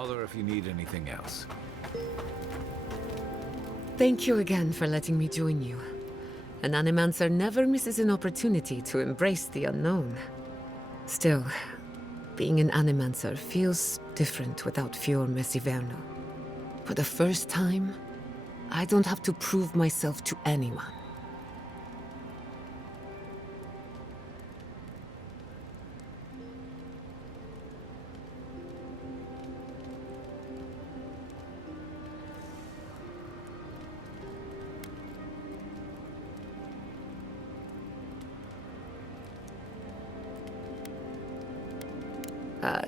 Holler if you need anything else. Thank you again for letting me join you. An Animancer never misses an opportunity to embrace the unknown. Still, being an Animancer feels different without Fior Messiverno. For the first time, I don't have to prove myself to anyone.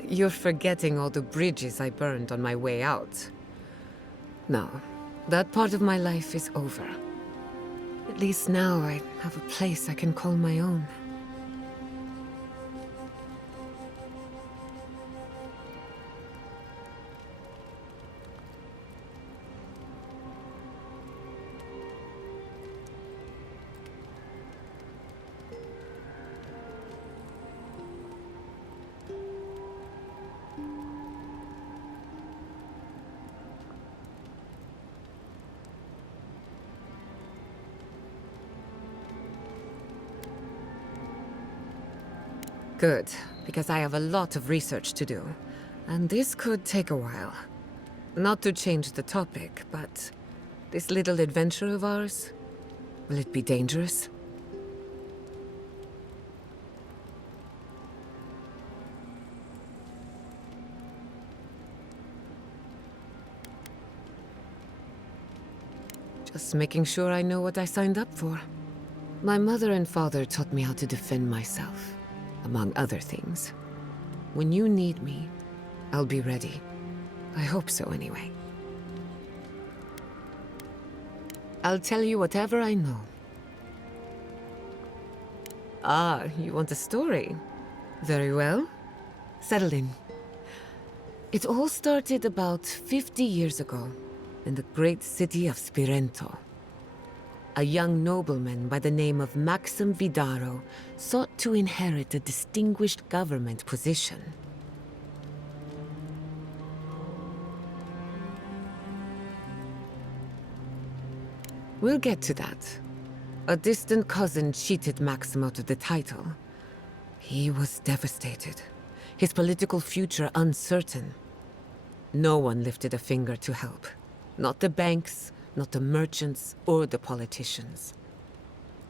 You're forgetting all the bridges I burned on my way out. No, that part of my life is over. At least now I have a place I can call my own. Good, because I have a lot of research to do, and this could take a while. Not to change the topic, but this little adventure of ours, will it be dangerous? Just making sure I know what I signed up for. My mother and father taught me how to defend myself, among other things. When you need me, I'll be ready. I hope so, anyway. I'll tell you whatever I know. Ah, you want a story? Very well. Settle in. It all started about 50 years ago, in the great city of Spirento. A young nobleman by the name of Maxim Vidaro sought to inherit a distinguished government position. We'll get to that. A distant cousin cheated Maxim out of the title. He was devastated, his political future uncertain. No one lifted a finger to help. Not the banks, not the merchants, or the politicians.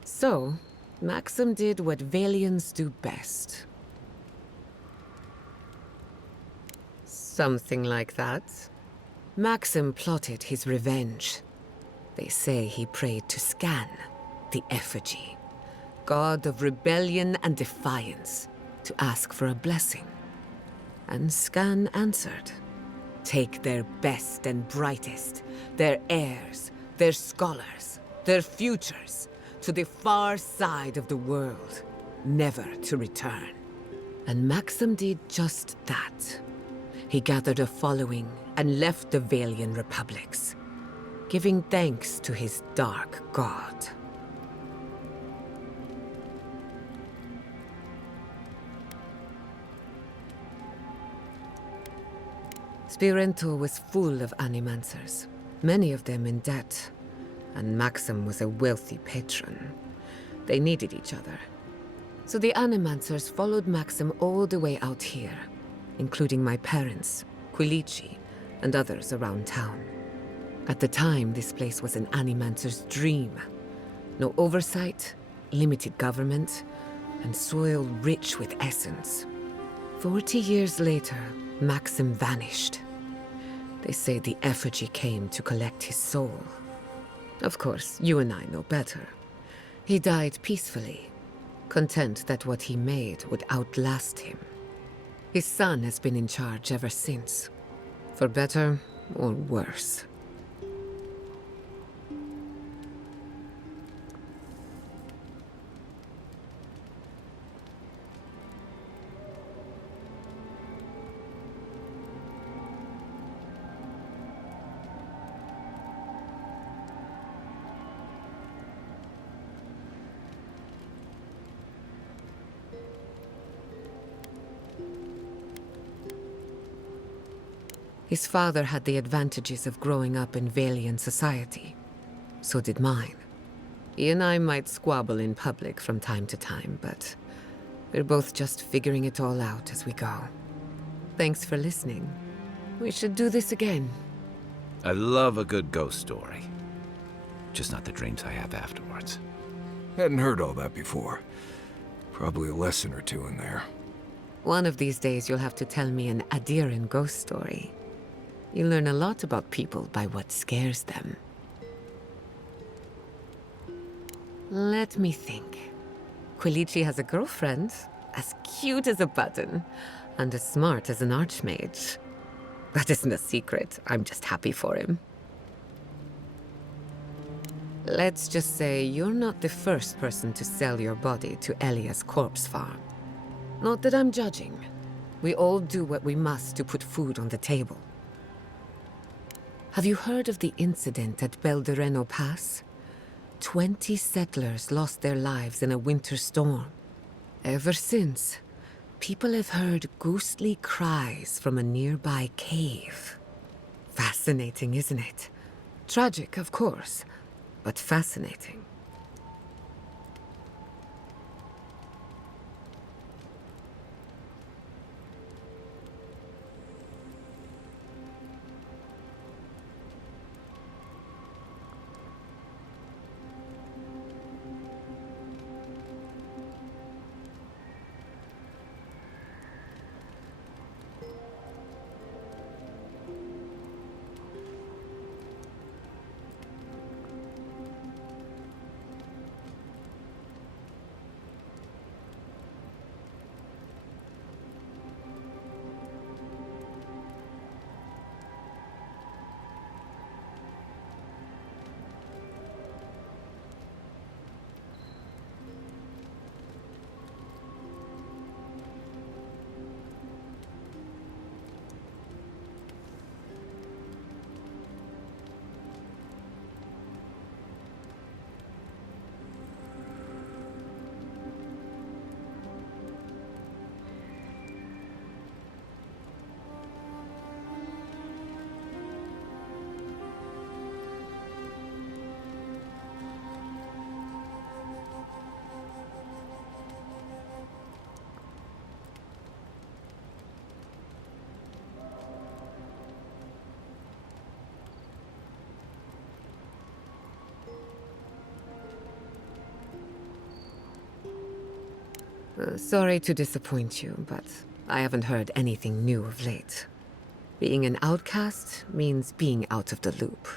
So, Maxim did what Valians do best. Something like that. Maxim plotted his revenge. They say he prayed to Scan, the effigy, god of rebellion and defiance, to ask for a blessing. And Scan answered. Take their best and brightest, their heirs, their scholars, their futures, to the far side of the world, never to return. And Maxim did just that. He gathered a following and left the Valian republics, giving thanks to his dark god. Spirento was full of Animancers, many of them in debt, and Maxim was a wealthy patron. They needed each other. So the Animancers followed Maxim all the way out here, including my parents, Quilici, and others around town. At the time, this place was an Animancer's dream. No oversight, limited government, and soil rich with essence. 40 years later, Maxim vanished. They say the effigy came to collect his soul. Of course, you and I know better. He died peacefully, content that what he made would outlast him. His son has been in charge ever since, for better or worse. His father had the advantages of growing up in Valian society. So did mine. He and I might squabble in public from time to time, but we're both just figuring it all out as we go. Thanks for listening. We should do this again. I love a good ghost story. Just not the dreams I have afterwards. Hadn't heard all that before. Probably a lesson or two in there. One of these days you'll have to tell me an Adiran ghost story. You learn a lot about people by what scares them. Let me think. Quilici has a girlfriend, as cute as a button, and as smart as an archmage. That isn't a secret, I'm just happy for him. Let's just say you're not the first person to sell your body to Elia's corpse farm. Not that I'm judging. We all do what we must to put food on the table. Have you heard of the incident at Beldereno Pass? 20 settlers lost their lives in a winter storm. Ever since, people have heard ghostly cries from a nearby cave. Fascinating, isn't it? Tragic, of course, but fascinating. Sorry to disappoint you, but I haven't heard anything new of late. Being an outcast means being out of the loop.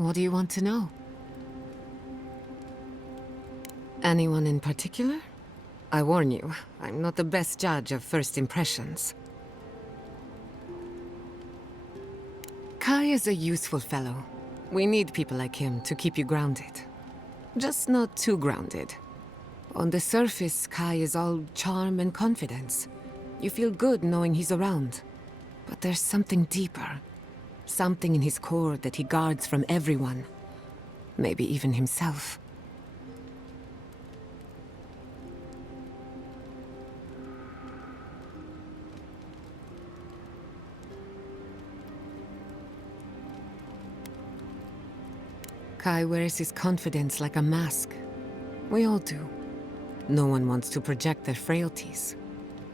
What do you want to know? Anyone in particular? I warn you, I'm not the best judge of first impressions. Kai is a useful fellow. We need people like him to keep you grounded. Just not too grounded. On the surface, Kai is all charm and confidence. You feel good knowing he's around. But there's something deeper. Something in his core that he guards from everyone. Maybe even himself. Kai wears his confidence like a mask. We all do. No one wants to project their frailties.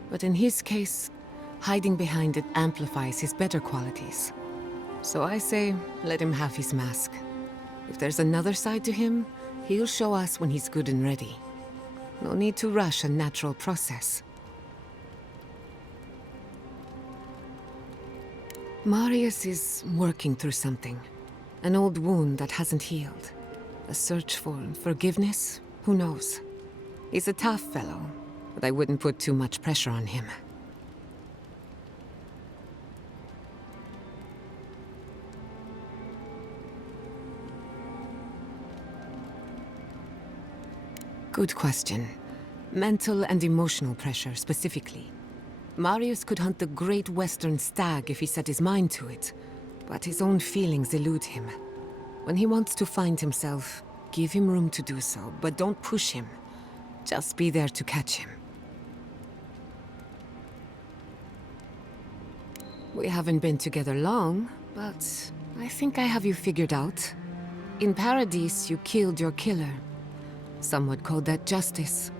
But in his case, hiding behind it amplifies his better qualities. So I say, let him have his mask. If there's another side to him, he'll show us when he's good and ready. No need to rush a natural process. Marius is working through something. An old wound that hasn't healed. A search for forgiveness? Who knows? He's a tough fellow, but I wouldn't put too much pressure on him. Good question. Mental and emotional pressure, specifically. Marius could hunt the great western stag if he set his mind to it, but his own feelings elude him. When he wants to find himself, give him room to do so, but don't push him. Just be there to catch him. We haven't been together long, but I think I have you figured out. In Paradise, you killed your killer. Some would call that justice.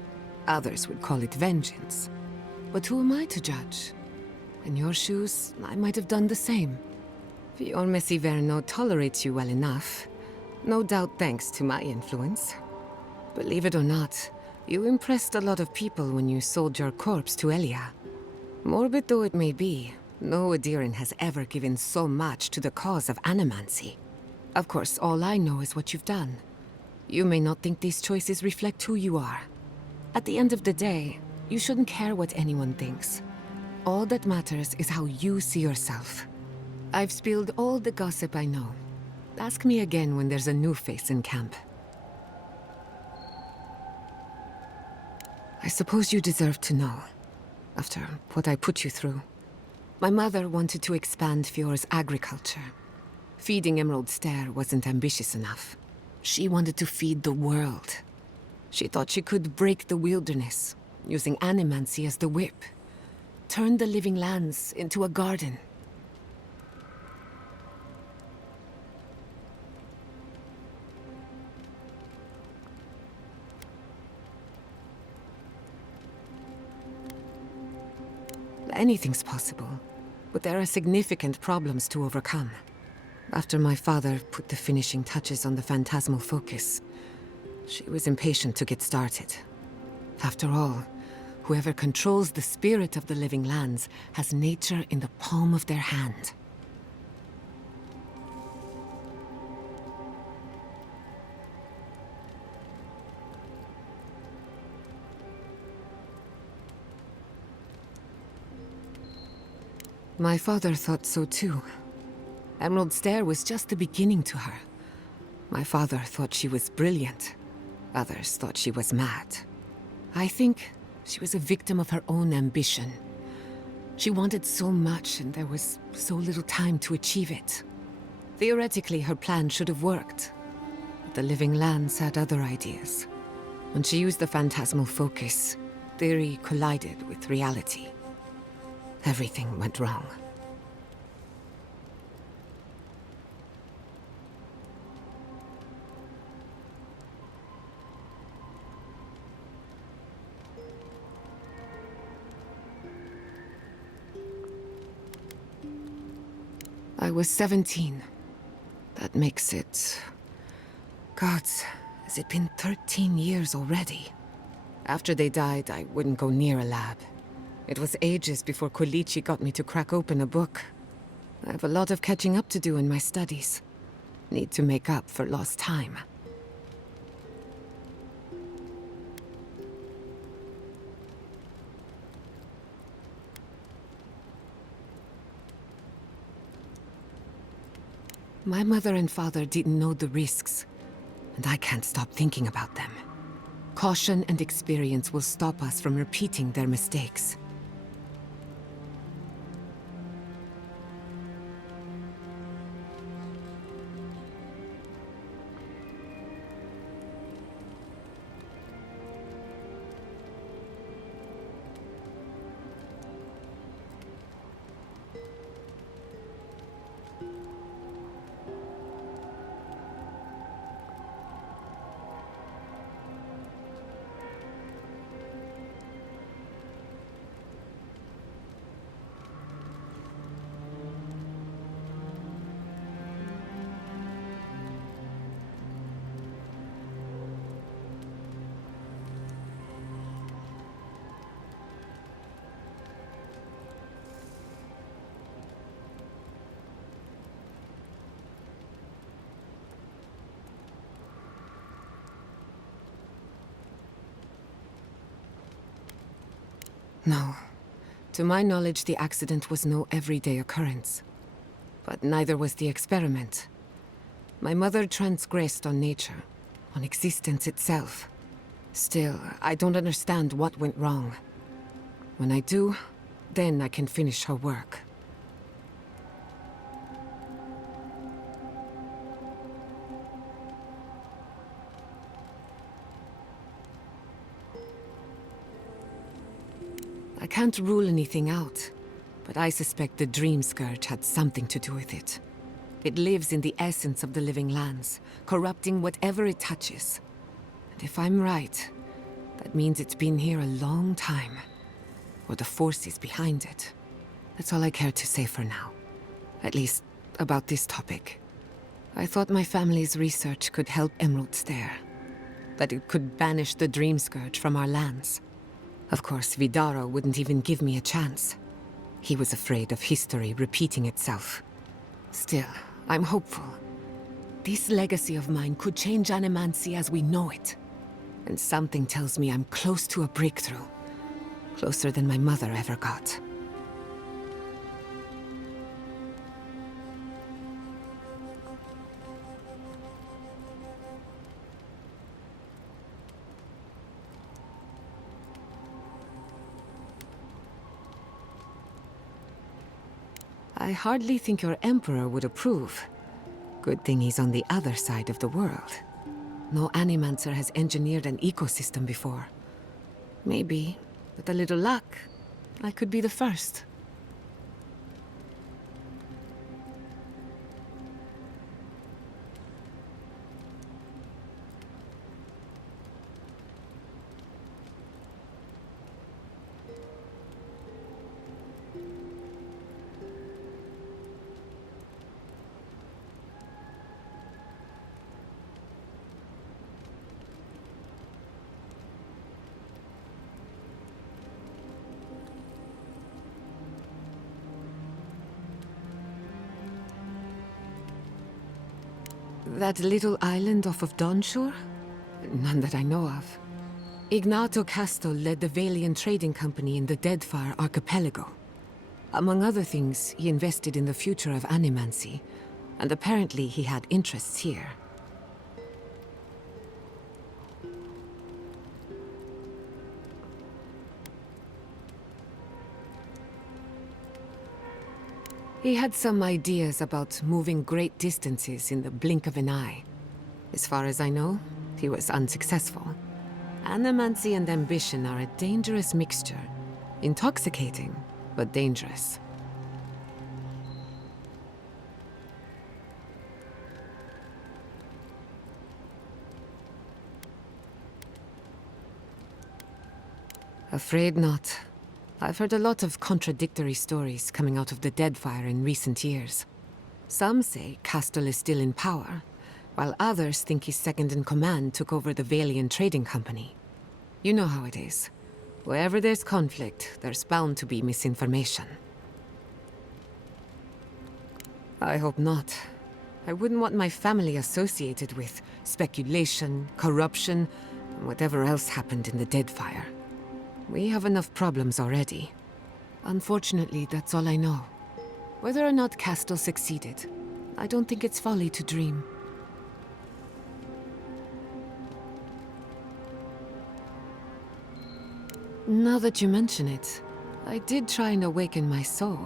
Others would call it vengeance. But who am I to judge? In your shoes, I might have done the same. Your Messi Verno tolerates you well enough. No doubt thanks to my influence. Believe it or not, you impressed a lot of people when you sold your corpse to Elia. Morbid though it may be, no Adiran has ever given so much to the cause of animancy. Of course, all I know is what you've done. You may not think these choices reflect who you are. At the end of the day, you shouldn't care what anyone thinks. All that matters is how you see yourself. I've spilled all the gossip I know. Ask me again when there's a new face in camp. I suppose you deserve to know, after what I put you through. My mother wanted to expand Fjord's agriculture. Feeding Emerald Stair wasn't ambitious enough. She wanted to feed the world. She thought she could break the wilderness, using animancy as the whip. Turn the living lands into a garden. Anything's possible, but there are significant problems to overcome. After my father put the finishing touches on the phantasmal focus, she was impatient to get started. After all, whoever controls the spirit of the living lands has nature in the palm of their hand. My father thought so too. Emerald Stair was just the beginning to her. My father thought she was brilliant. Others thought she was mad. I think she was a victim of her own ambition. She wanted so much and there was so little time to achieve it. Theoretically, her plan should have worked. But the living lands had other ideas. When she used the phantasmal focus, theory collided with reality. Everything went wrong. I was 17. That makes it... Gods, has it been 13 years already? After they died, I wouldn't go near a lab. It was ages before Quilici got me to crack open a book. I have a lot of catching up to do in my studies. Need to make up for lost time. My mother and father didn't know the risks, and I can't stop thinking about them. Caution and experience will stop us from repeating their mistakes. No. To my knowledge, the accident was no everyday occurrence. But neither was the experiment. My mother transgressed on nature, on existence itself. Still, I don't understand what went wrong. When I do, then I can finish her work. I can't rule anything out, but I suspect the Dream Scourge had something to do with it. It lives in the essence of the living lands, corrupting whatever it touches. And if I'm right, that means it's been here a long time. Or the forces behind it. That's all I care to say for now. At least, about this topic. I thought my family's research could help Emeralds there. That it could banish the Dream Scourge from our lands. Of course, Vidaro wouldn't even give me a chance. He was afraid of history repeating itself. Still, I'm hopeful. This legacy of mine could change Animancy as we know it. And something tells me I'm close to a breakthrough. Closer than my mother ever got. I hardly think your Emperor would approve. Good thing he's on the other side of the world. No Animancer has engineered an ecosystem before. Maybe, with a little luck, I could be the first. That little island off of Dawnshore? None that I know of. Ignato Castle led the Valian trading company in the Deadfire archipelago. Among other things, he invested in the future of Animancy, and apparently he had interests here. He had some ideas about moving great distances in the blink of an eye. As far as I know, he was unsuccessful. Animancy and ambition are a dangerous mixture. Intoxicating, but dangerous. Afraid not. I've heard a lot of contradictory stories coming out of the Deadfire in recent years. Some say Castle is still in power, while others think his second-in-command took over the Valian trading company. You know how it is. Wherever there's conflict, there's bound to be misinformation. I hope not. I wouldn't want my family associated with speculation, corruption, and whatever else happened in the Deadfire. We have enough problems already. Unfortunately, that's all I know. Whether or not Castle succeeded, I don't think it's folly to dream. Now that you mention it, I did try and awaken my soul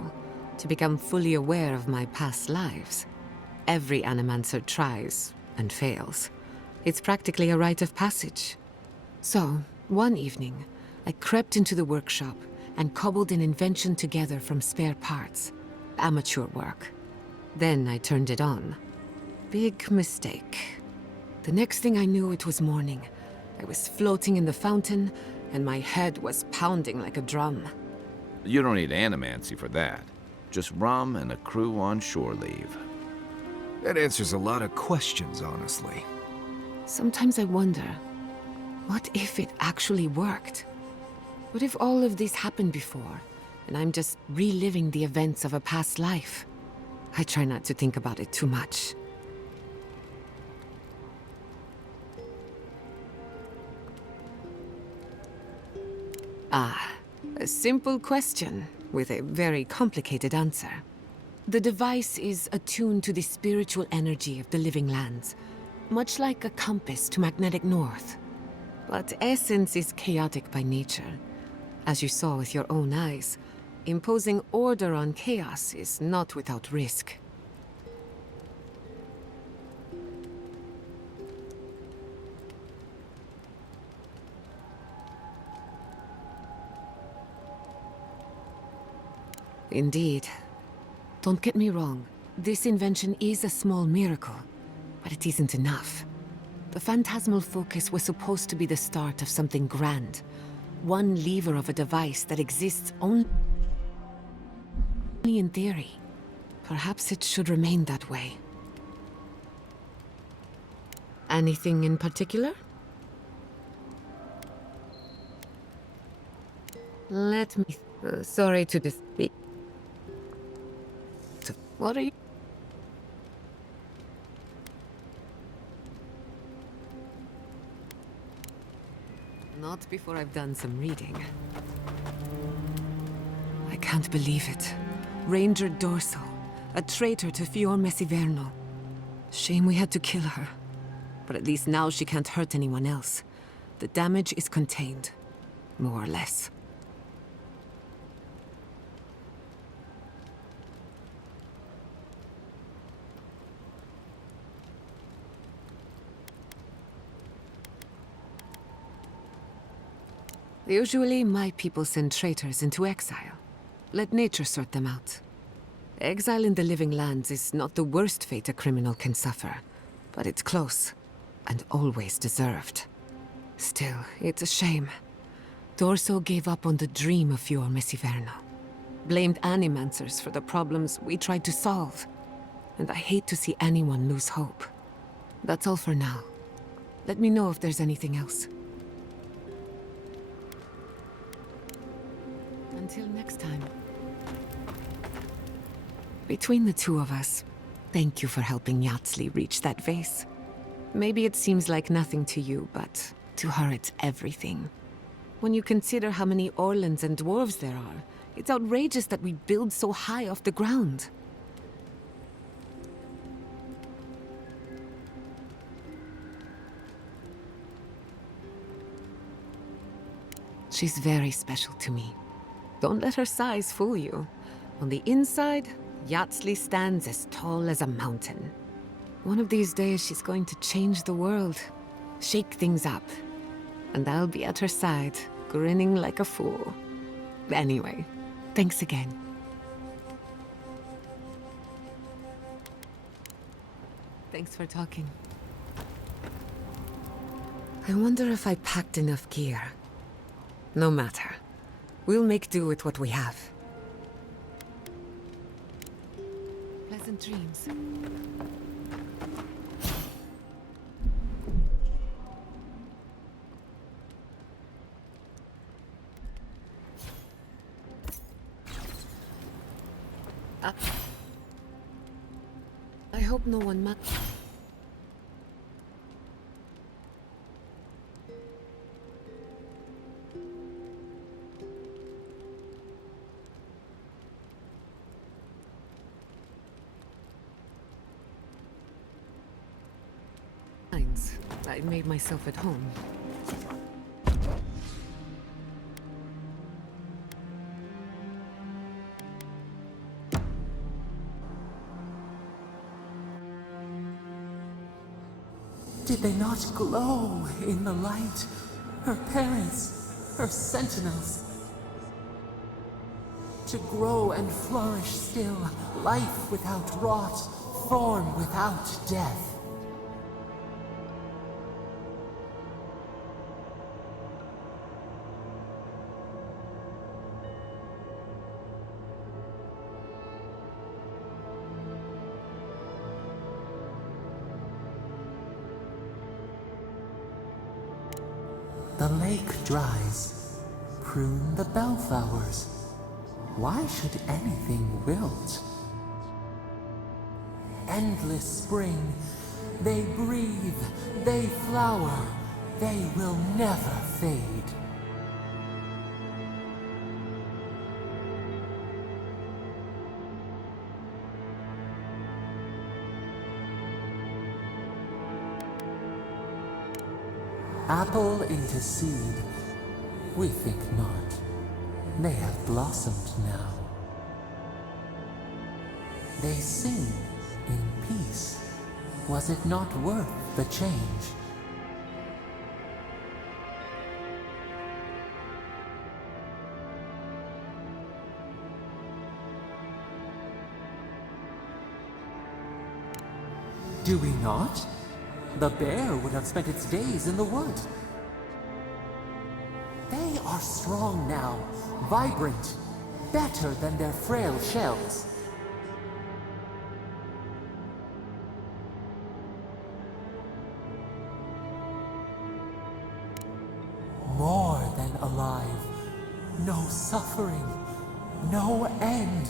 to become fully aware of my past lives. Every animancer tries and fails. It's practically a rite of passage. So, one evening, I crept into the workshop and cobbled an invention together from spare parts. Amateur work. Then I turned it on. Big mistake. The next thing I knew, it was morning. I was floating in the fountain, and my head was pounding like a drum. You don't need animancy for that. Just rum and a crew on shore leave. That answers a lot of questions, honestly. Sometimes I wonder, what if it actually worked? What if all of this happened before, and I'm just reliving the events of a past life? I try not to think about it too much. A simple question with a very complicated answer. The device is attuned to the spiritual energy of the living lands, much like a compass to magnetic north. But essence is chaotic by nature. As you saw with your own eyes, imposing order on chaos is not without risk. Indeed. Don't get me wrong, this invention is a small miracle, but it isn't enough. The phantasmal focus was supposed to be the start of something grand. One lever of a device that exists only in theory. Perhaps it should remain that way. Anything in particular? Let me... sorry to speak. What are you... Not before I've done some reading. I can't believe it. Ranger Dorso, a traitor to Fior Messiverno. Shame we had to kill her. But at least now she can't hurt anyone else. The damage is contained, more or less. Usually, my people send traitors into exile. Let nature sort them out. Exile in the living lands is not the worst fate a criminal can suffer, but it's close, and always deserved. Still, it's a shame. Dorso gave up on the dream of Fior Messiverno. Blamed animancers for the problems we tried to solve. And I hate to see anyone lose hope. That's all for now. Let me know if there's anything else. Until next time. Between the two of us, thank you for helping Yatsli reach that vase. Maybe it seems like nothing to you, but to her it's everything. When you consider how many Orlans and dwarves there are, it's outrageous that we build so high off the ground. She's very special to me. Don't let her size fool you. On the inside, Yatsli stands as tall as a mountain. One of these days, she's going to change the world, shake things up. And I'll be at her side, grinning like a fool. Anyway, thanks again. Thanks for talking. I wonder if I packed enough gear. No matter. We'll make do with what we have. Pleasant dreams. I hope no one I made myself at home. Did they not glow in the light? Her parents, her sentinels. To grow and flourish still, life without rot, form without death. The lake dries. Prune the bellflowers. Why should anything wilt? Endless spring. They breathe. They flower. They will never fade. Apple into seed. We think not. They have blossomed now. They sing in peace. Was it not worth the change? Do we not? The bear would have spent its days in the wood. They are strong now, vibrant, better than their frail shells. More than alive. No suffering, no end.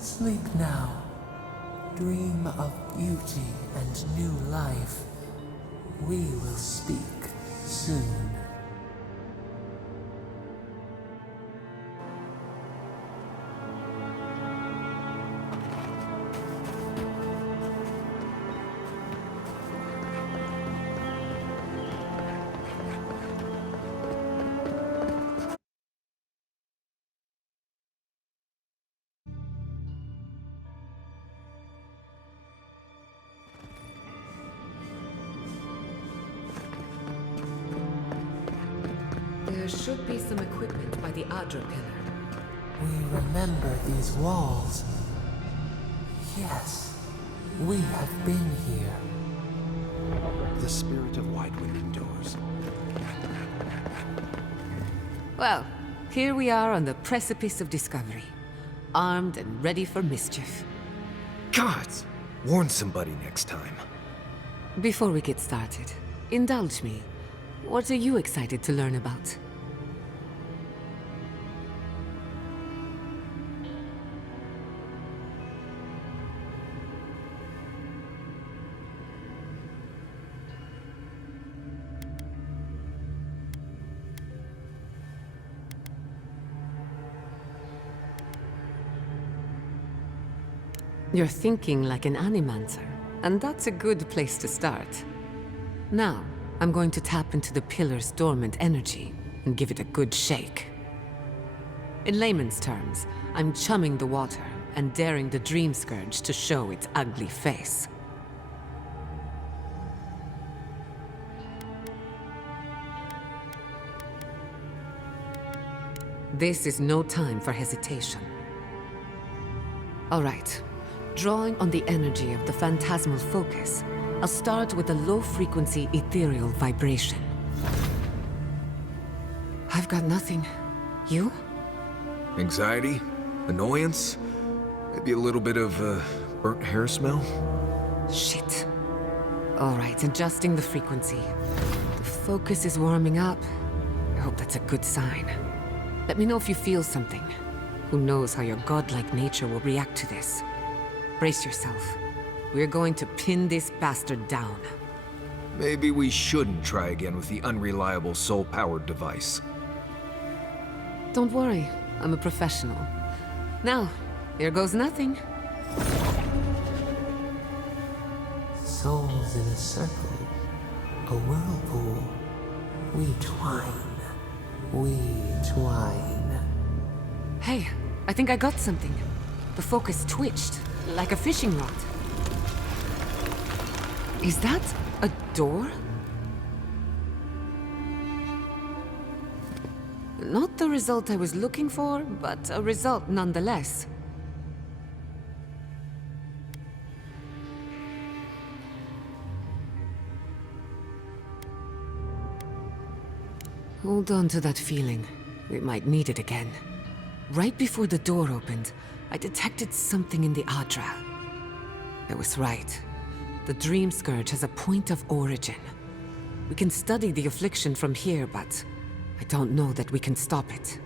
Sleep now. Dream of beauty and new life. We will speak soon. There should be some equipment by the Adra pillar. We remember these walls. Yes, we have been here. The spirit of Whitewind endures. Well, here we are on the precipice of discovery. Armed and ready for mischief. Gods! Warn somebody next time. Before we get started, indulge me. What are you excited to learn about? You're thinking like an animancer, and that's a good place to start. Now, I'm going to tap into the pillar's dormant energy and give it a good shake. In layman's terms, I'm chumming the water and daring the Dream Scourge to show its ugly face. This is no time for hesitation. All right. Drawing on the energy of the phantasmal focus, I'll start with a low-frequency ethereal vibration. I've got nothing. You? Anxiety? Annoyance? Maybe a little bit of, burnt hair smell? Shit. All right, adjusting the frequency. The focus is warming up. I hope that's a good sign. Let me know if you feel something. Who knows how your godlike nature will react to this. Brace yourself. We're going to pin this bastard down. Maybe we shouldn't try again with the unreliable soul-powered device. Don't worry, I'm a professional. Now, here goes nothing. Souls ourselves in a circle, a whirlpool. We twine. We twine. Hey, I think I got something. The focus twitched, like a fishing rod. Is that a door? Not the result I was looking for, but a result nonetheless. Hold on to that feeling. We might need it again. Right before the door opened, I detected something in the Adra. I was right. The Dream Scourge has a point of origin. We can study the affliction from here, but I don't know that we can stop it.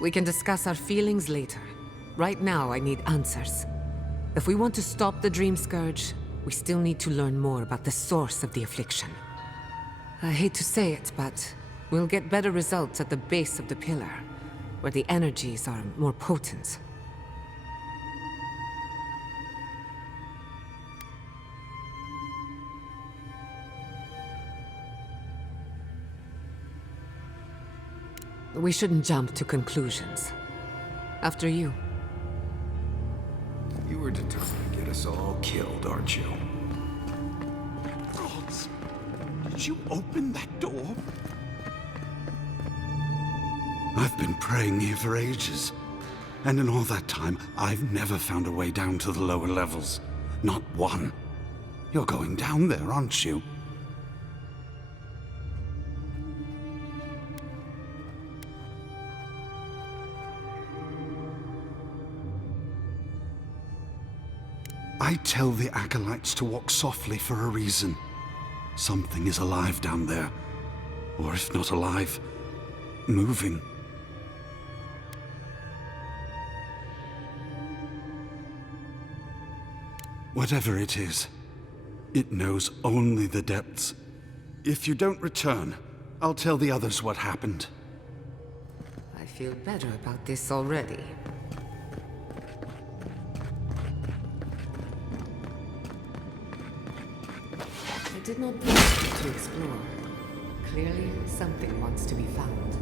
We can discuss our feelings later. Right now, I need answers. If we want to stop the Dream Scourge, we still need to learn more about the source of the affliction. I hate to say it, but we'll get better results at the base of the pillar, where the energies are more potent. We shouldn't jump to conclusions. After you. You were determined to get us all killed, aren't you? Gods! Did you open that door? I've been praying here for ages. And in all that time, I've never found a way down to the lower levels. Not one. You're going down there, aren't you? I tell the acolytes to walk softly for a reason. Something is alive down there. Or if not alive, moving. Whatever it is, it knows only the depths. If you don't return, I'll tell the others what happened. I feel better about this already. I did not bring you to explore. Clearly, something wants to be found.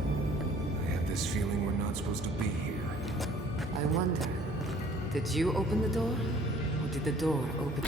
I have this feeling we're not supposed to be here. I wonder, did you open the door? Or did the door open?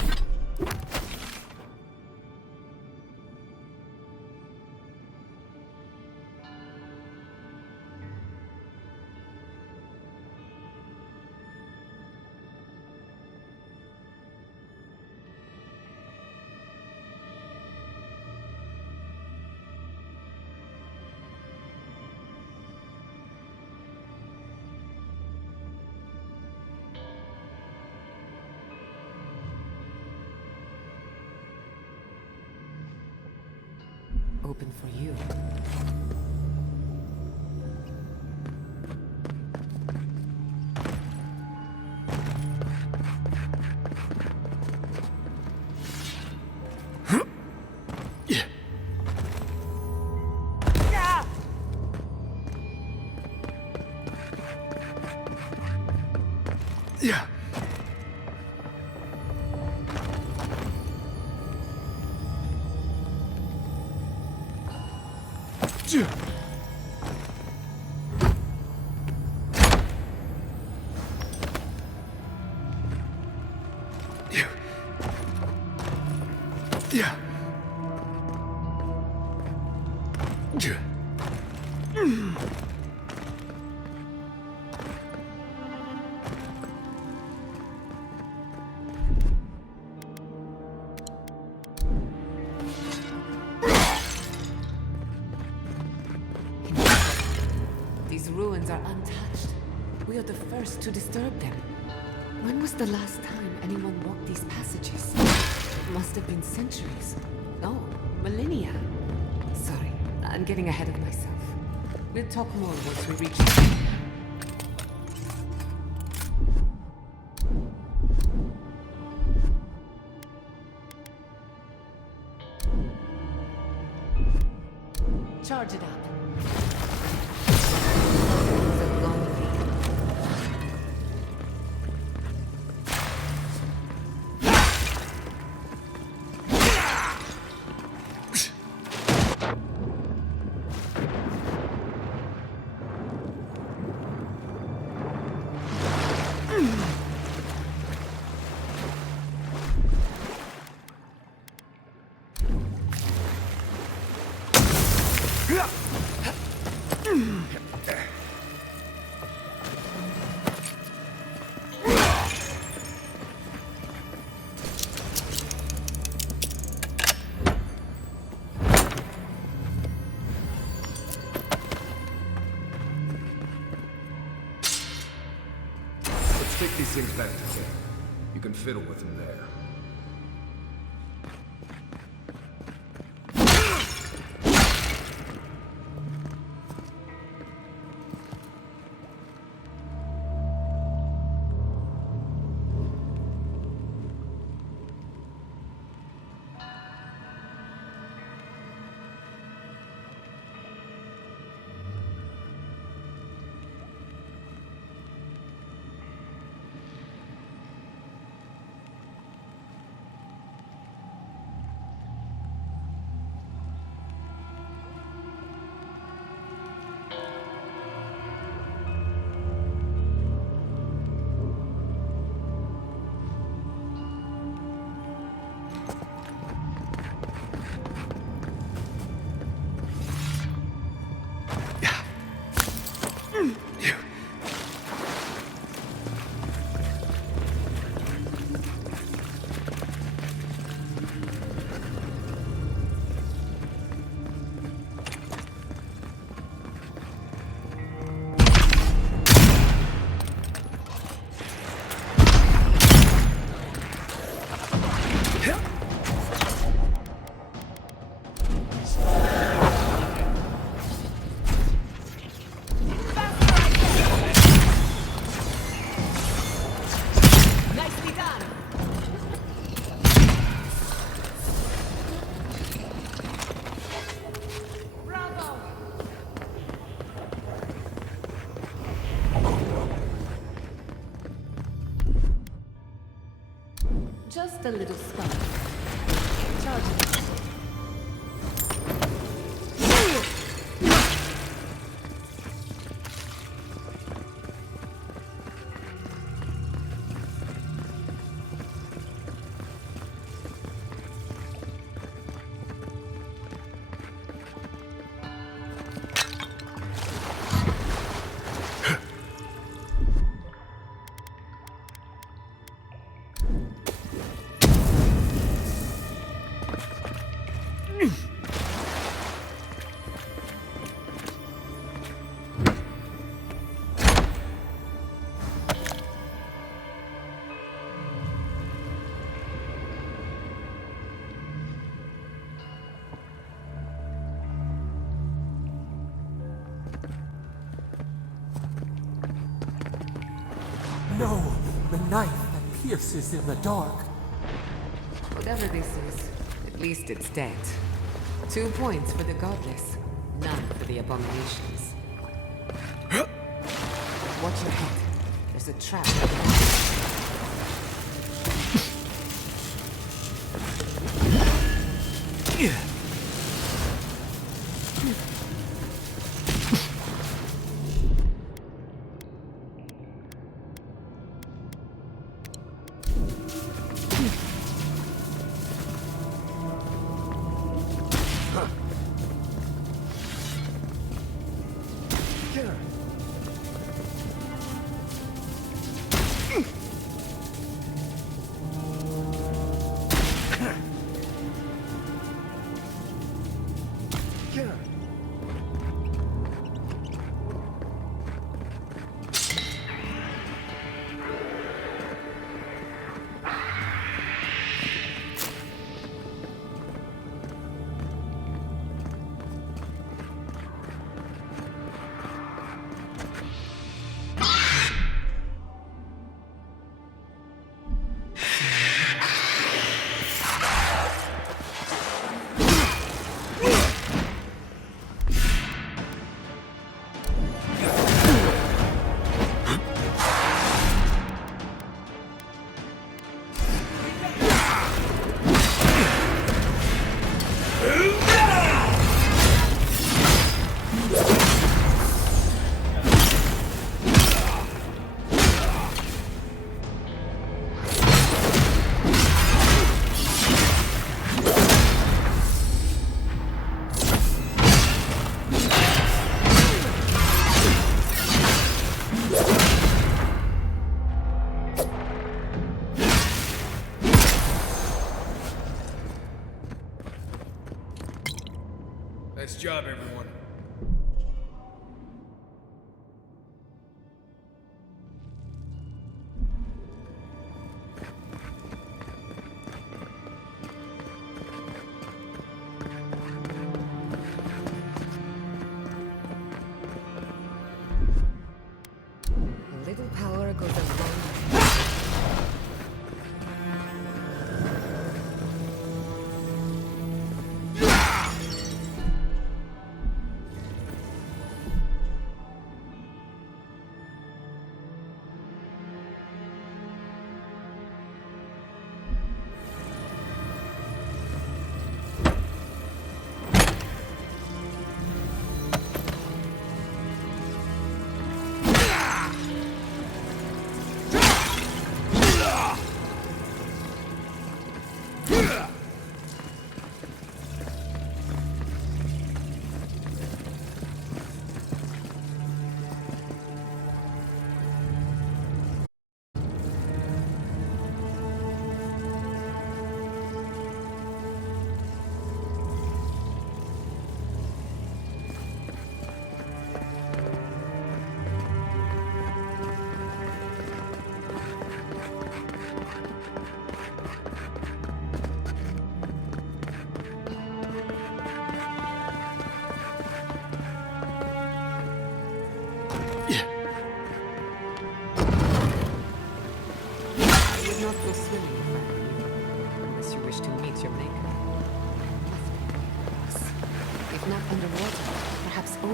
Open for you. Yeah. Yeah. These ruins are untouched. We are the first to disturb them. When was the last time anyone walked these passages? It must have been centuries. No, millennia. Sorry, I'm getting ahead of myself. We'll talk more once we reach Charge it up. It's a long lead. Let's take these things back to camp. You can fiddle with them there. Just a little spark. Charge it up. No, the knife that pierces in the dark. Whatever this is, at least it's dead. 2 points for the godless, none for the abominations. Watch your head. There's a trap.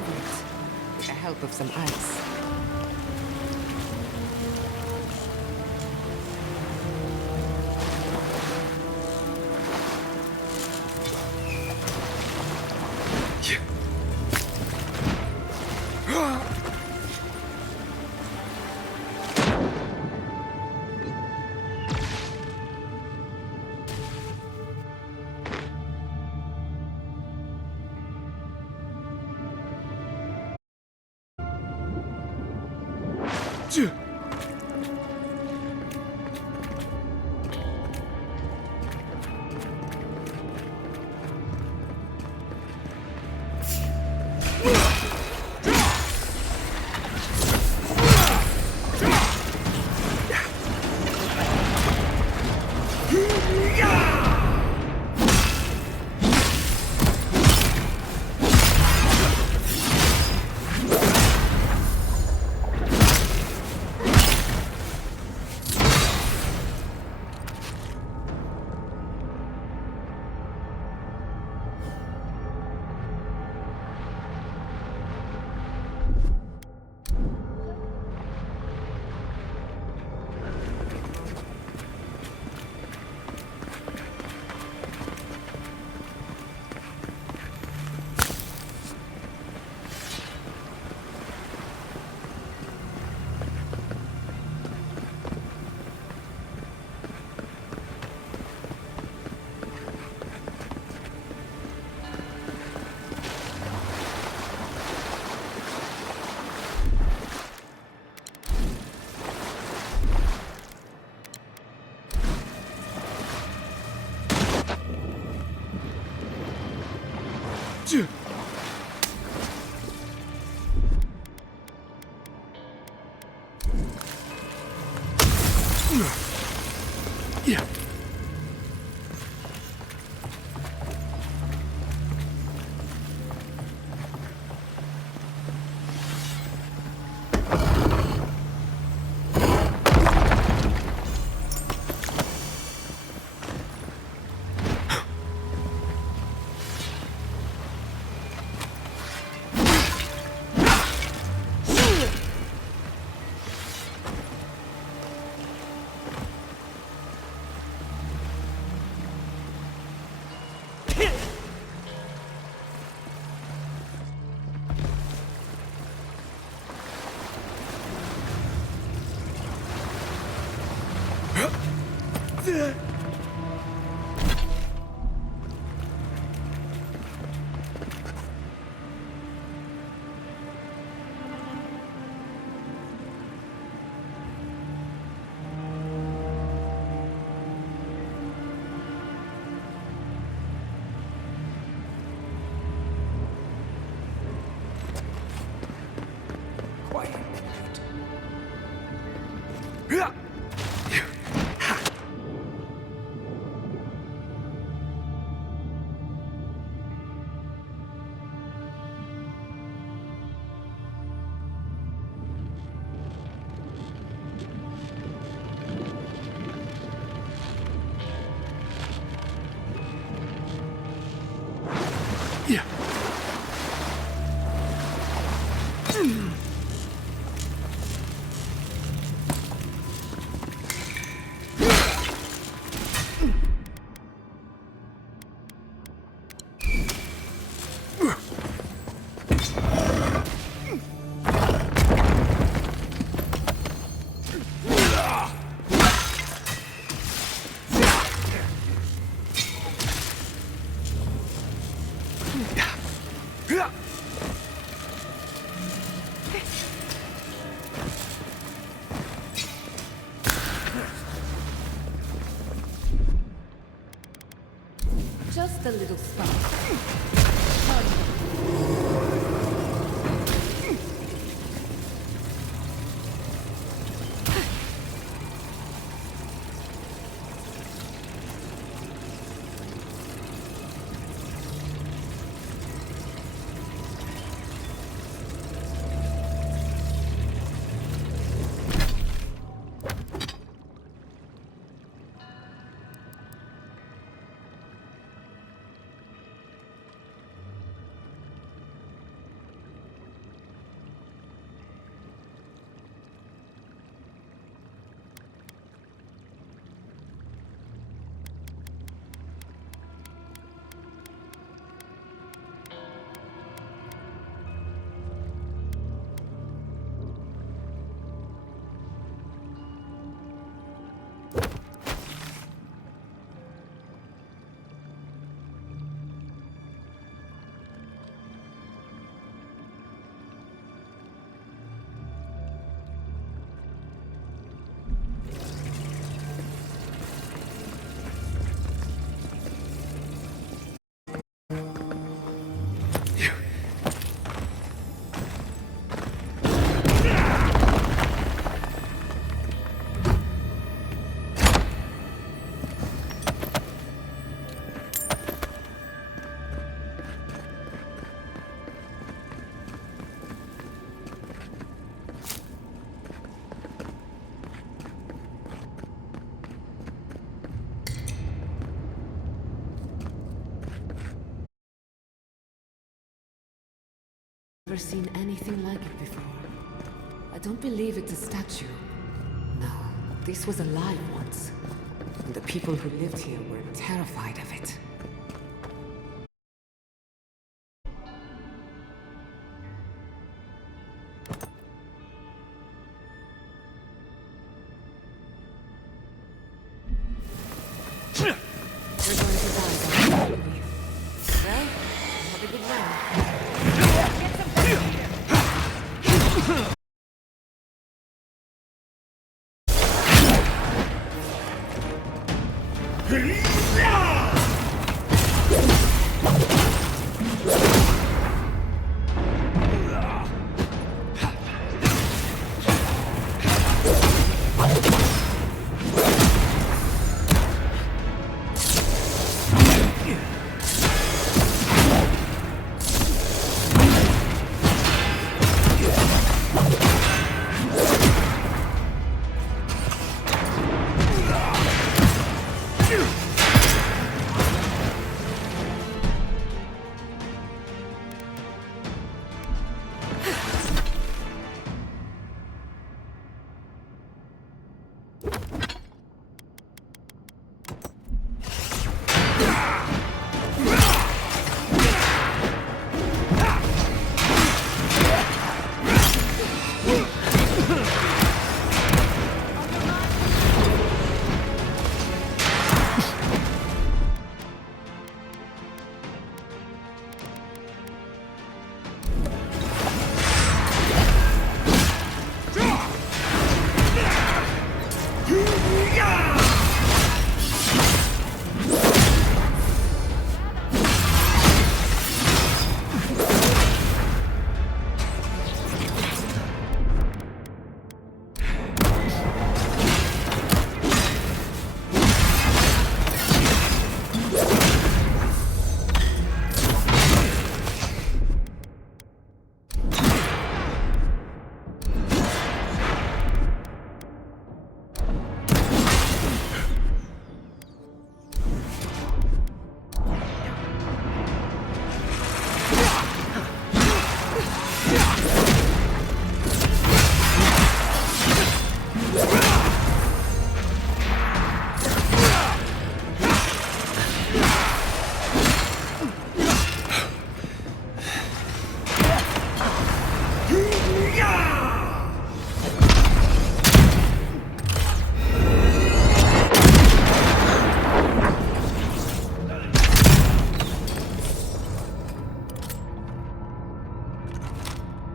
it, with the help of some ice. Never seen anything like it before. I don't believe it's a statue. No, this was alive once. And the people who lived here were terrified of it. You're going to die, don't you? Well, have a good run. Get some bacon here.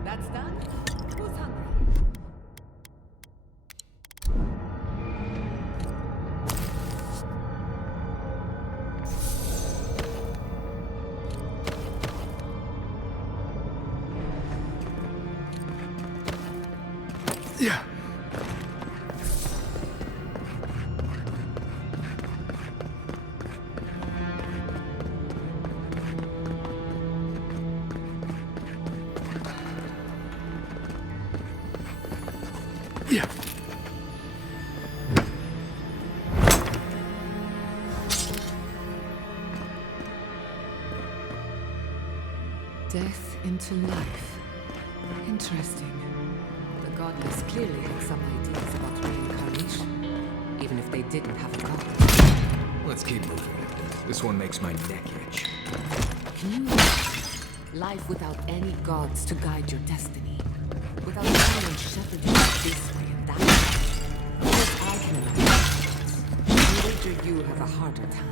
That's done? Who's hungry? Yeah. Yeah. Death into life. Interesting. The godless clearly had some ideas about reincarnation, even if they didn't have a god. Let's keep moving. This one makes my neck itch. Can you imagine life without any gods to guide your destiny? Without anyone shepherding you this way and that way? Yes, I can imagine. And later you have a harder time.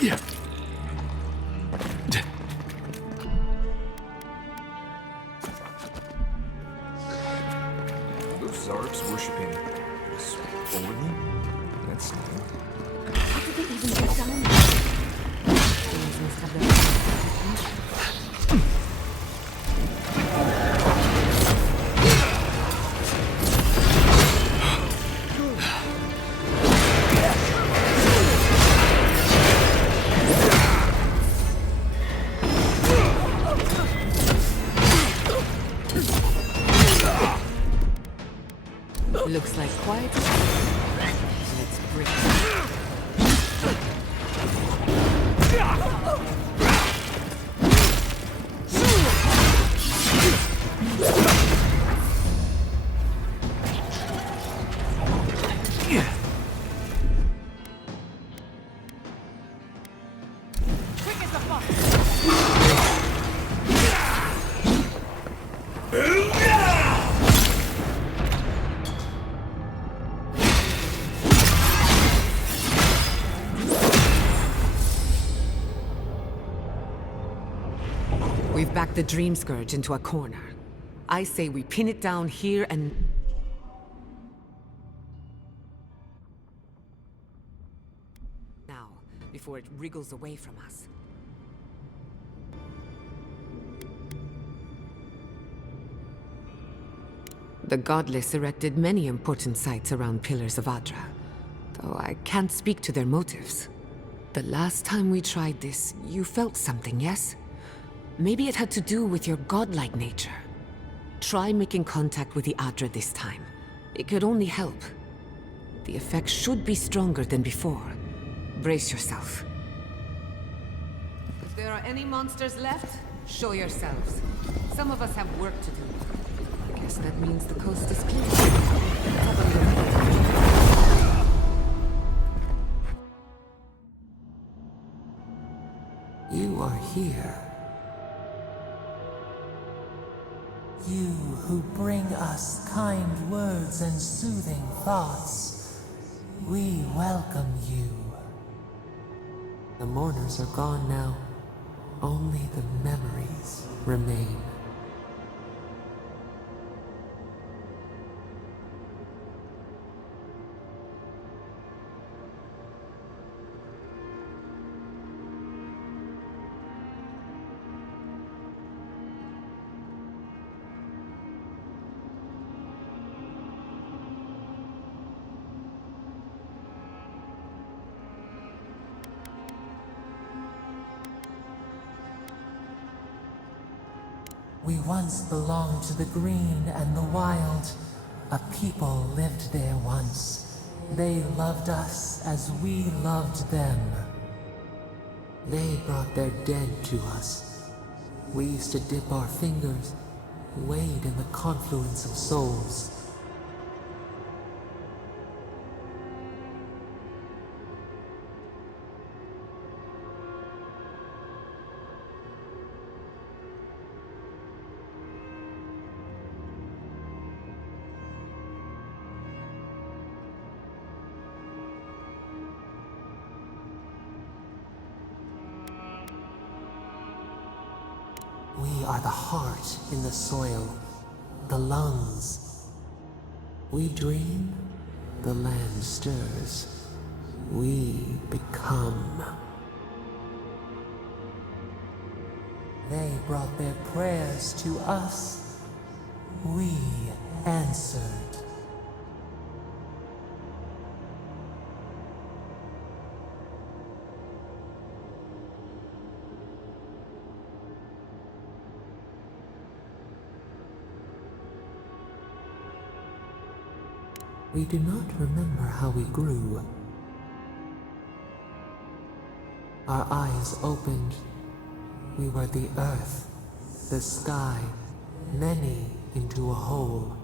Yeah. Those Zarbs worshipping this Odin? That's new. How did they even get down there? Things must have been... Looks like quiet. Let's break it. We've backed the Dream Scourge into a corner. I say we pin it down here and... now, before it wriggles away from us. The Godless erected many important sites around Pillars of Adra, though I can't speak to their motives. The last time we tried this, you felt something, yes? Maybe it had to do with your godlike nature. Try making contact with the Adra this time. It could only help. The effect should be stronger than before. Brace yourself. If there are any monsters left, show yourselves. Some of us have work to do. I guess that means the coast is clear. Let's have a look. You are here. You who bring us kind words and soothing thoughts, we welcome you. The mourners are gone now. Only the memories remain. We once belonged to the green and the wild. A people lived there once. They loved us as we loved them. They brought their dead to us. We used to dip our fingers, wade in the confluence of souls. We are the heart in the soil, the lungs. We dream, the land stirs. We become. They brought their prayers to us. We answered. We do not remember how we grew. Our eyes opened. We were the earth, the sky, many into a whole.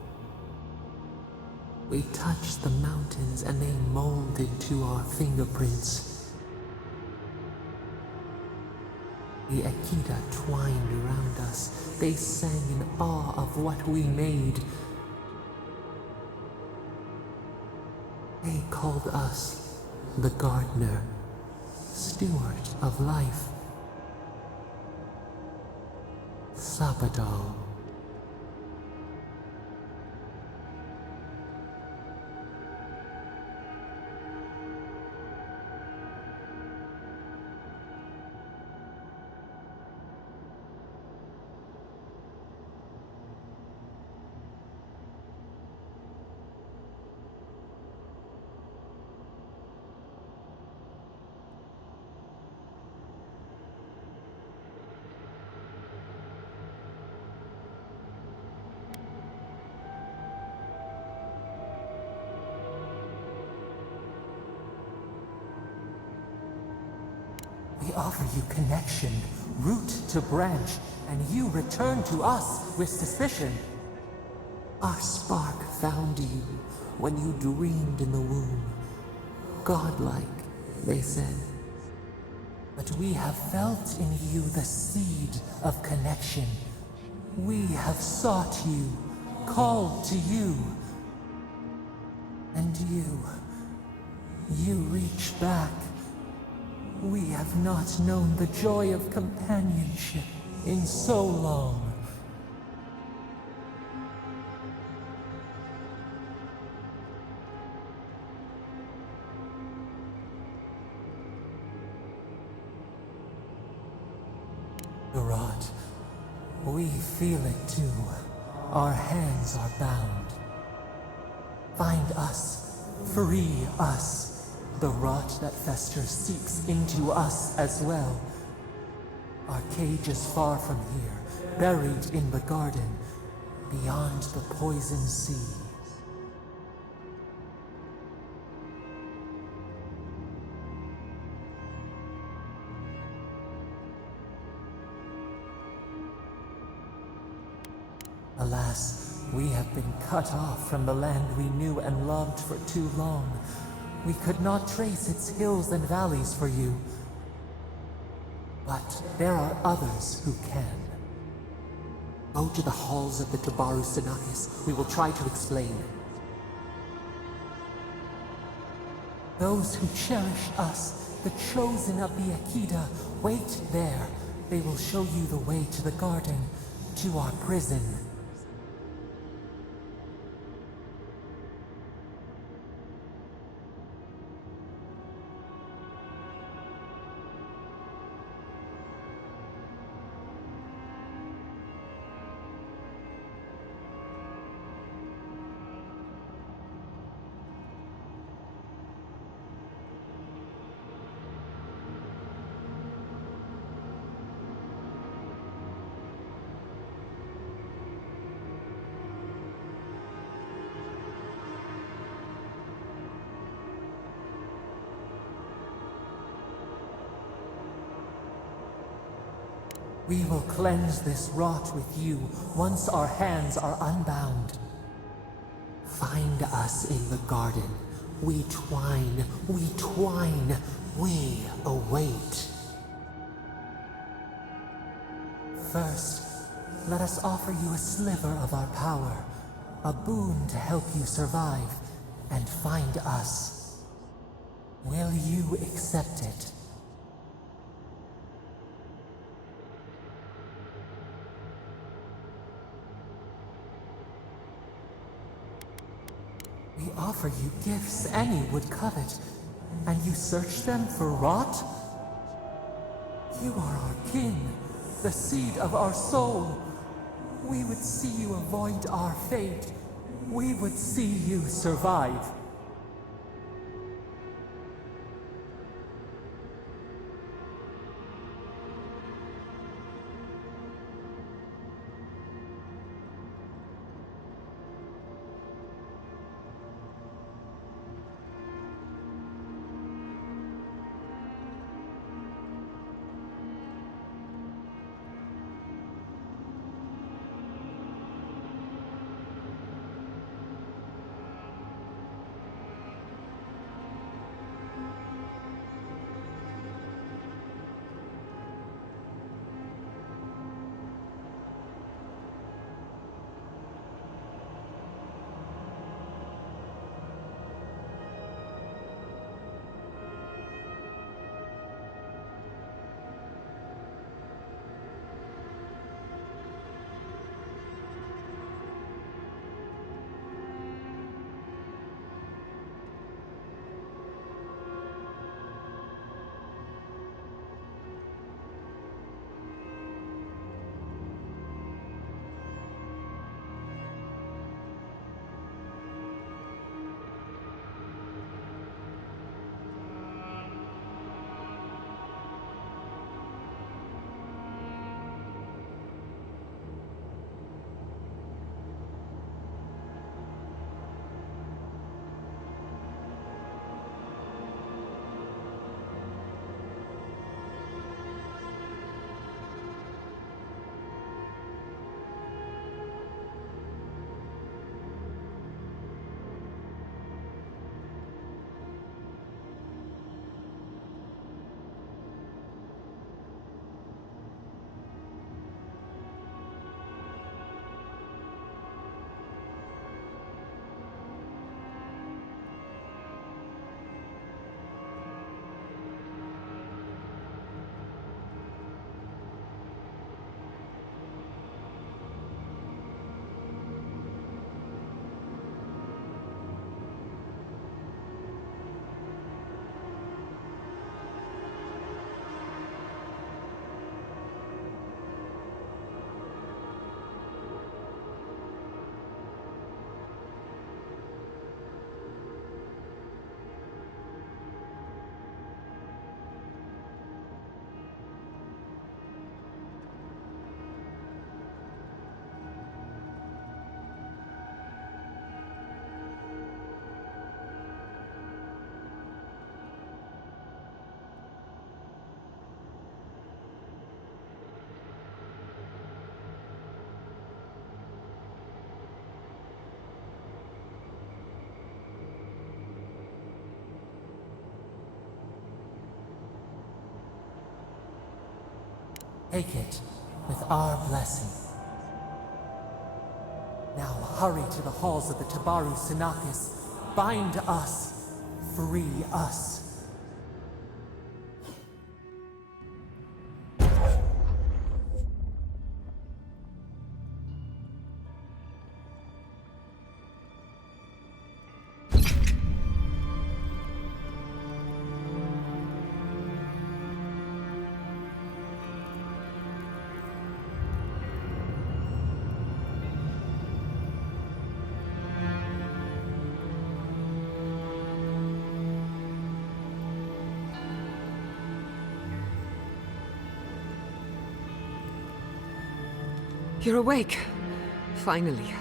We touched the mountains and they molded to our fingerprints. The Akita twined around us. They sang in awe of what we made. They called us the gardener, steward of life. Sabadal. We offer you connection, root to branch, and you return to us with suspicion. Our spark found you when you dreamed in the womb. Godlike, they said. But we have felt in you the seed of connection. We have sought you, called to you. And you reach back. We have not known the joy of companionship in so long. The rot. We feel it too. Our hands are bound. Find us. Free us. The rot that festers seeps into us as well. Our cage is far from here, buried in the garden, beyond the poison sea. Alas, we have been cut off from the land we knew and loved for too long. We could not trace its hills and valleys for you. But there are others who can. Go to the halls of the Tabaru Sinakis. We will try to explain. Those who cherish us, the chosen of the Akida, wait there. They will show you the way to the garden, to our prison. We will cleanse this rot with you once our hands are unbound. Find us in the garden. We twine, we await. First, let us offer you a sliver of our power, a boon to help you survive and find us. Will you accept it? We offer you gifts any would covet, and you search them for rot? You are our kin, the seed of our soul. We would see you avoid our fate. We would see you survive. Take it with our blessing. Now hurry to the halls of the Tabaru Sinakis. Bind us. Free us. You're awake. Finally.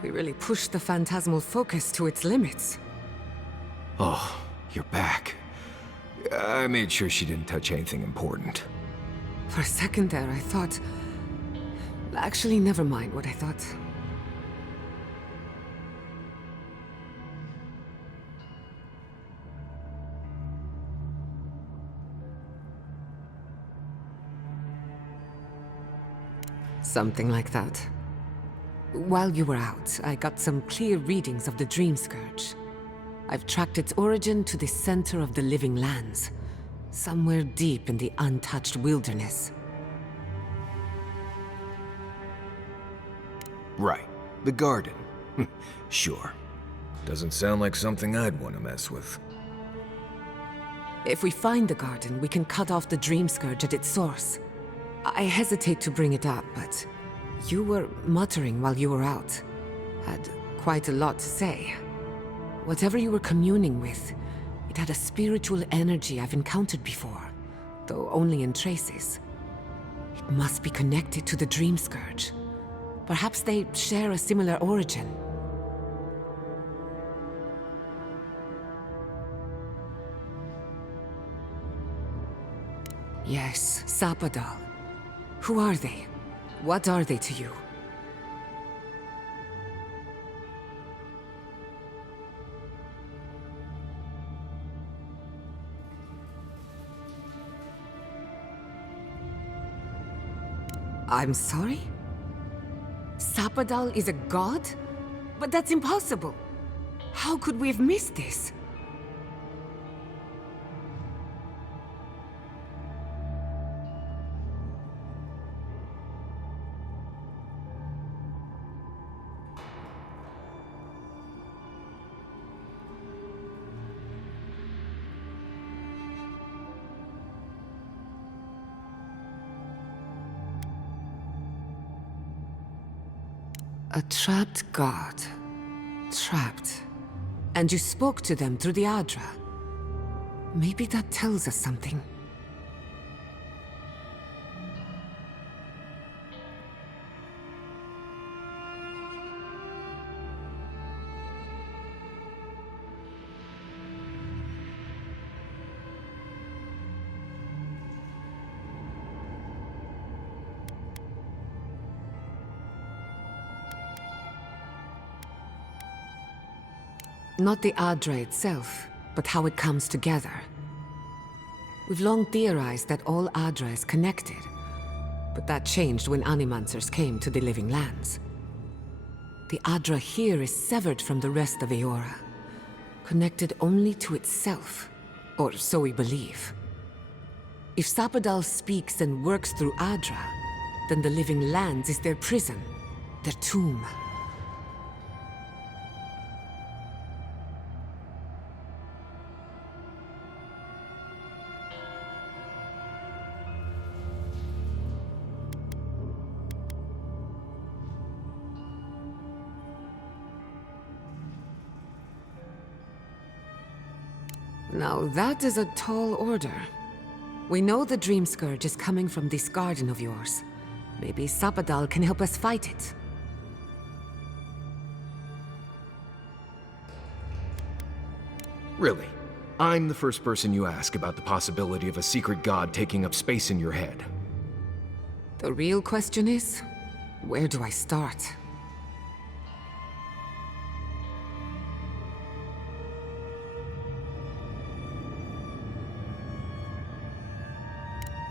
We really pushed the phantasmal focus to its limits. Oh, you're back. I made sure she didn't touch anything important. For a second there, I thought... Actually, never mind what I thought. Something like that. While you were out, I got some clear readings of the Dream Scourge. I've tracked its origin to the center of the living lands, somewhere deep in the untouched wilderness. Right. The garden. Sure. Doesn't sound like something I'd want to mess with. If we find the garden, we can cut off the Dream Scourge at its source. I hesitate to bring it up, but you were muttering while you were out. Had quite a lot to say. Whatever you were communing with, it had a spiritual energy I've encountered before, though only in traces. It must be connected to the Dream Scourge. Perhaps they share a similar origin. Yes, Sapadal. Who are they? What are they to you? I'm sorry? Sapadal is a god? But that's impossible! How could we have missed this? A trapped god. Trapped. And you spoke to them through the Adra. Maybe that tells us something. Not the Adra itself, but how it comes together. We've long theorized that all Adra is connected, but that changed when Animancers came to the Living Lands. The Adra here is severed from the rest of Eora, connected only to itself, or so we believe. If Sapadal speaks and works through Adra, then the Living Lands is their prison, their tomb. Now that is a tall order. We know the Dream Scourge is coming from this garden of yours. Maybe Sapadal can help us fight it. Really? I'm the first person you ask about the possibility of a secret god taking up space in your head. The real question is, where do I start?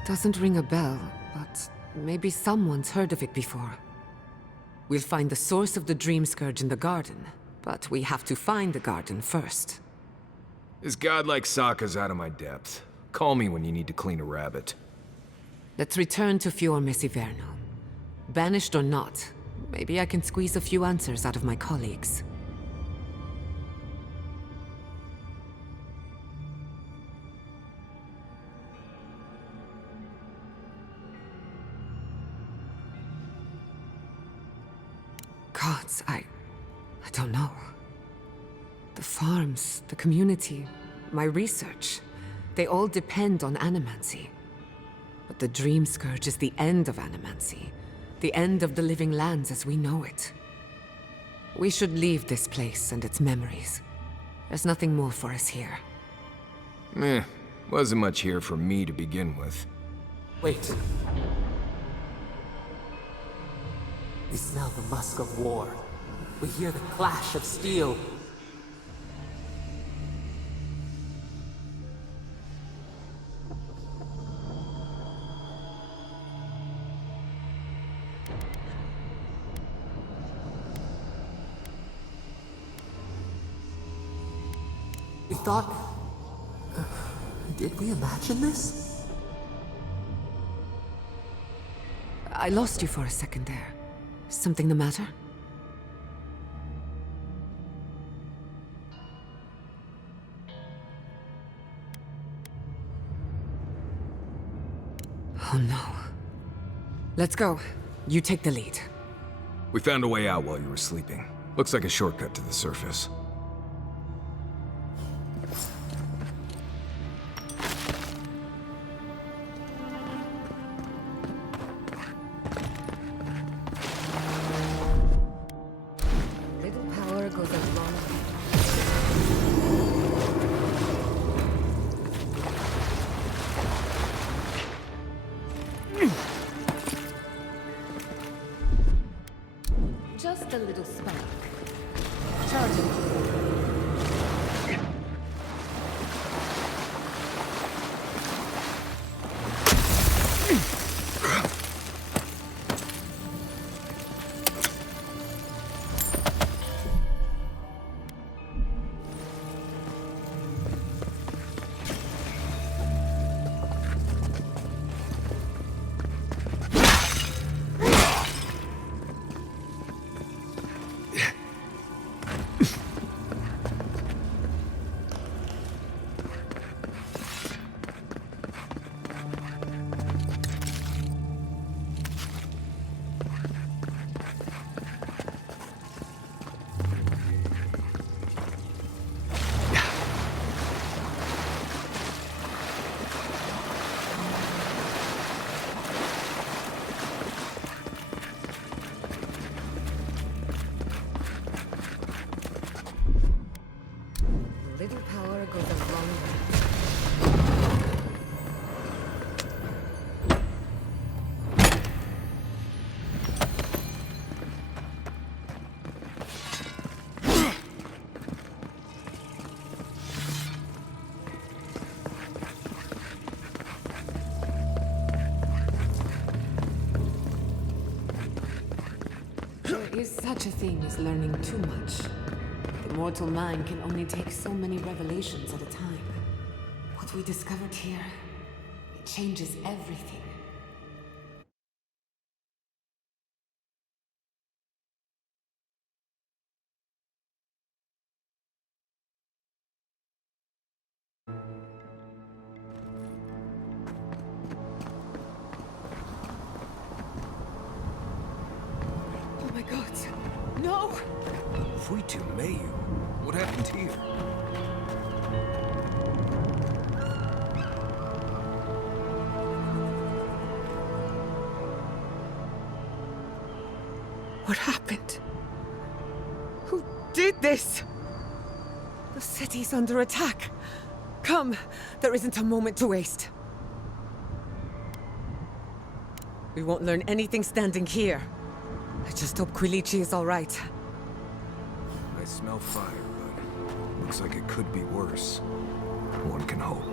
Doesn't ring a bell. but maybe someone's heard of it before. We'll find the source of the Dream Scourge in the garden, but we have to find the garden first. This godlike Sokka's out of my depth. Call me when you need to clean a rabbit. Let's return to Fior Messiverno. Banished or not, maybe I can squeeze a few answers out of my colleagues. Gods, I don't know. The farms, the community, my research, they all depend on animancy. But the Dream Scourge is the end of animancy, the end of the living lands as we know it. We should leave this place and its memories. There's nothing more for us here. Wasn't much here for me to begin with. Wait. We smell the musk of war. We hear the clash of steel. We thought... did we imagine this? I lost you for a second there. Something the matter? Oh no. Let's go. You take the lead. We found a way out while you were sleeping. Looks like a shortcut to the surface. Little power goes a long way. Just a little spark. Charging. Little power goes a long way. There is such a thing as learning too much. The mortal mind can only take so many revelations at a time. What we discovered here, it changes everything. Oh my god, no! Fuitu Mayu? What happened here? What happened? Who did this? The city's under attack. Come, there isn't a moment to waste. We won't learn anything standing here. I just hope Quilichi is all right. I smell fire, but looks like it could be worse. One can hope.